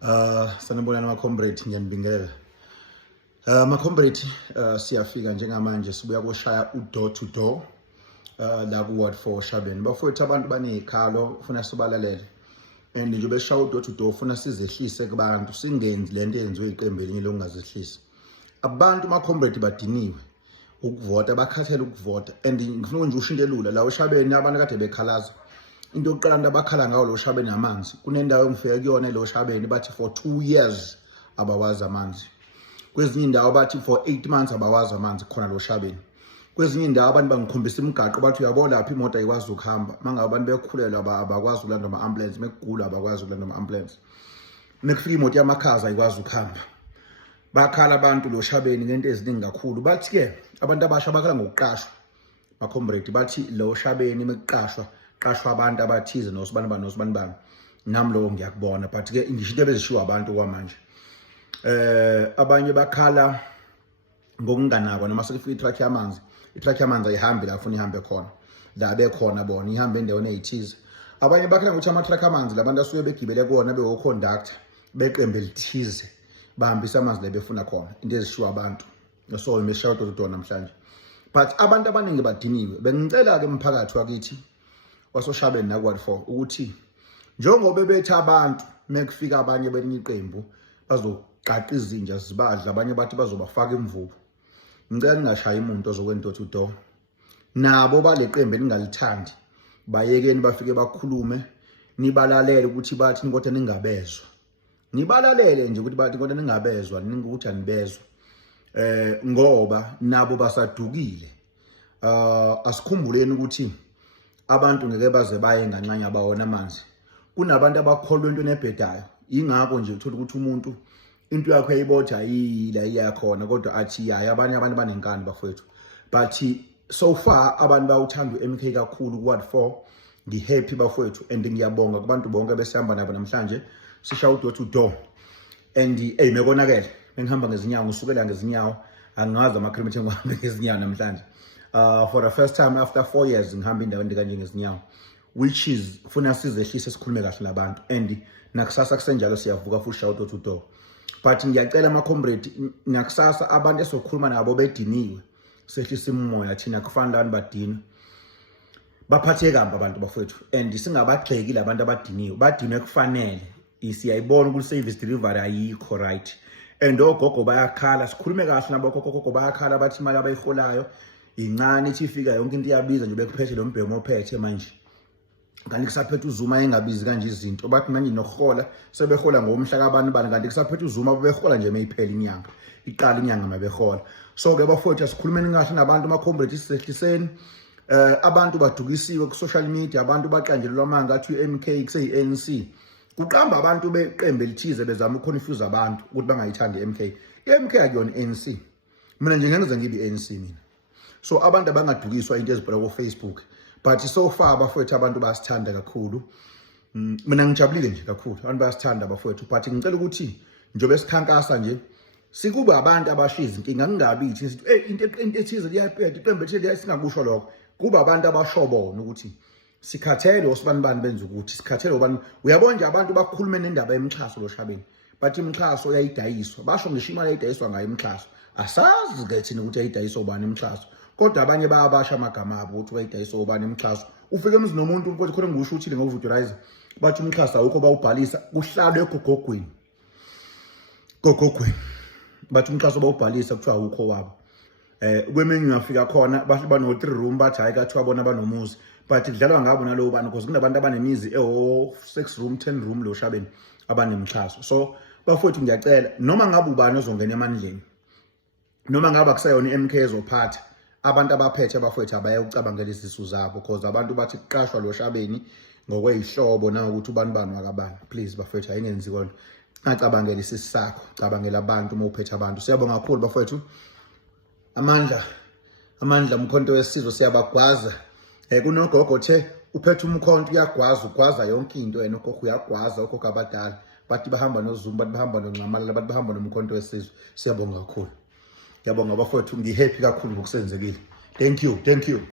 Sanibonani ama-comrade, ngiyanibingelela. Ma-comrade, siyafika njengamanje sibuya koshaya u-door to door la ku-Ward 4 Shabeni. Bafowethu abantu baney'khalo ufuna sibalalele, and njengoba sishaya u-door to door ufuna sizehlise kubantu, singenzi lento eyenziwe iqembu elinye lokungazehlisi. Abantu ma-comrade badiniwe ukuvota, bakhathele ukuvota, and ngifuna nje usho into elula la eShabeni abantu kade bekhalaza. Into yokuqala into abakhala ngawo lo Shabeni amanzi. Kunendawo engifike kuyona lo Shabeni bathi for 2 years abawazi amanzi. Kwezinye indawo bathi for 8 months abawazi amanzi khona lo Shabeni. Kwezinye indawo abantu bangikhombisa imigaqo bathi uyabona lapha imoto ayikwazi ukuhamba. Mangabe abantu bekhulelwa abakwazi ukulanda ama-ambulance, bekugula abakwazi ukulanda ama-ambulance. Nekufika imoto yamakhaza ayikwazi ukuhamba. Bakhala abantu lo Shabeni ngento eziningi kakhulu. Bathi ke abantu abasha bakhala ngokuqashwa. Ma-comrade bathi lo Shabeni mekuqashwa qashwa abantu abathize nosibani nami lo ngiyakubona, but ke ngisho into bezishiwa abantu kwamanje. Abanye bakhala ngokunganakwa noma sekufika i-truck yamanzi ayihambi la ufuna ihambe khona, la bekhona bona ihambe endaweni eyithize. Abanye bakhala ngokuthi ama-truck amanzi labantu asuke begibele kuwona bewo-conductor beqembu elithize bahambisa amanzi la befuna khona, into ezishiwa abantu. So imeshaya u-door namhlanje, but abantu abaningi badiniwe. Bengicela-ke umphakathi wakithi wasoShabeni na ku-Ward 4 ukuthi njengoba bethi abantu mekufika abanye belinye iqembu bazoqaqa izinja zibadla, abanye bathi bazobafaka imvubu. Ngicela ningashayi umuntu ozokwenza door to door. Nabo bale qembu elingalithandi bayekeni bafike bakhulume, nibalalele ukuthi bathi kodwa ningabezwa. Nibalalele nje ukuthi bathi kodwa ningabezwa, ningukuthi anibezwa. Ngoba nabo basadukile. Asikhumbuleni ukuthi abantu ngeke baze baye nganxanya abawona amanzi. Kunabantu abakholwa into nebhedayo. Ingakho nje uthola ukuthi umuntu into yakho eyibotha ayila iyakhona kodwa athi yayi abanye abantu banenkani bafowethu. But so far abantu bawuthanda uMK kakhulu ku-Ward 4. Ngihappy bafowethu and ngiyabonga kubantu bonke besihamba nabo namhlanje sishaya u-door to door. And mekonakele bengihamba ngezinyawo, ngisukela ngezinyawo, angazi ama-kilometer ngihamba ngezinyawo namhlanje. For the first time after 4 years ngihamba indawo kanje ngezinyawo, which is funa sizehlise sikhulume kahle nabantu, and nakusasa kusenjalo siyavuka futhi shaya door to door. But ngiyacela ama-comrade nakusasa abantu esokhuluma nabo bediniwe sehlisa imimoya thina kufanele abantu badinwe baphathe kambi abantu bafowethu, and singabagxeki labantu abadiniwe badinwe kufanele. Siyayibona ukuthi service delivery ayikho right, and ogogo bayakhala, sikhulume kahle nabo ogogo bayakhala bathi imali abayiholayo incane, ithi ifika yonke into iyabiza nje bekuphethe lo mbhemo ophethe manje. Kanti kusaphethe uZuma engabizi kanje izinto, bathi manje nokuhola sebehola ngomhla kabani bani, kanti kusaphethe uZuma behola nje mayiphela inyanga, iqala inyanga mabehola. So ke bafowethu asikhulumeni kahle nabantu ama-comrade sisehliseni. Abantu badukisiwe ku-social media, abantu baqanjelelwa amanga athi u-MK kuseyi-ANC. Kuqamba abantu beqembu elithize bezama uconfuse abantu ukuthi bangayithandi i-MK. I-MK akuyona i-ANC. Mina nje ngeke ngibe i-ANC mina. So abantu abangadukiswa into ezibhala ku-Facebook, but so far bafowethu abantu bayasithanda kakhulu. Mina ngijabulile nje kakhulu, abantu bayasithanda bafowethu, but ngicela ukuthi njobe sikhankasa nje sikuba abantu abashiza inkinga, kungabi ithi into ethize liyaqeda iqembu elithile singakusho lokho. Kuba abantu abashobona ukuthi sikhathele osibani benza ukuthi sikhathele ubani. Uyabona nje abantu bakhulume nendaba yemixhaso lo Shabeni, but imixhaso yayidayiswa, basho ngisho imali yayidayiswa ngayo imixhaso. Asazi ke thina ukuthi yayidayiswa ubani imixhaso, kodwa abanye bayabasha amagama abo ukuthi bayidayiswa ubani imixhaso. Ufike emzini nomuntu ukuthi khona ngisho uthile ngoVutorizer bathi umxhaso awukho, bawubhalisa kuhlalwe egogogweni bathi umxhaso bawubhalisa kuthiwa awukho wabo. Kweminye uyafika khona bahle bano 3 room bathi hayi kathiwa bona banomuzi, but kudlalwa ngabo nalowo bani because kunabantu abanemizi 6 room 10 room lo Shabeni abanemixhaso. So bafowethu ngiyacela noma ngabe ubani ozongena emandleni, noma ngabe akusayona i-MK ezophatha, abantu abaphethe abafowethu abaye ucabangela izisu zabo because abantu bathi kuqashwa lo Shabeni ngokwehlobo na ukuthi ubani wakabani. Please bafowethu ayingenzi konke, ngacabangela isisi sakho, cabangela abantu uma uphethe abantu. Siyabonga kakhulu bafowethu. Amandla umkhonto wesizwe siyabagwaza. Kunogogo the uphethe umkhonto uyagwaza, ugwaza yonke into yena ugogo uyagwaza, ugogo abadala bathi bahamba noZuma, bathi bahamba noNcamalala, bathi bahamba nomkhonto wesizwe. Siyabonga kakhulu. Ngiyabonga bafowethu, ngihappy kakhulu ngokusenzekile. Thank you.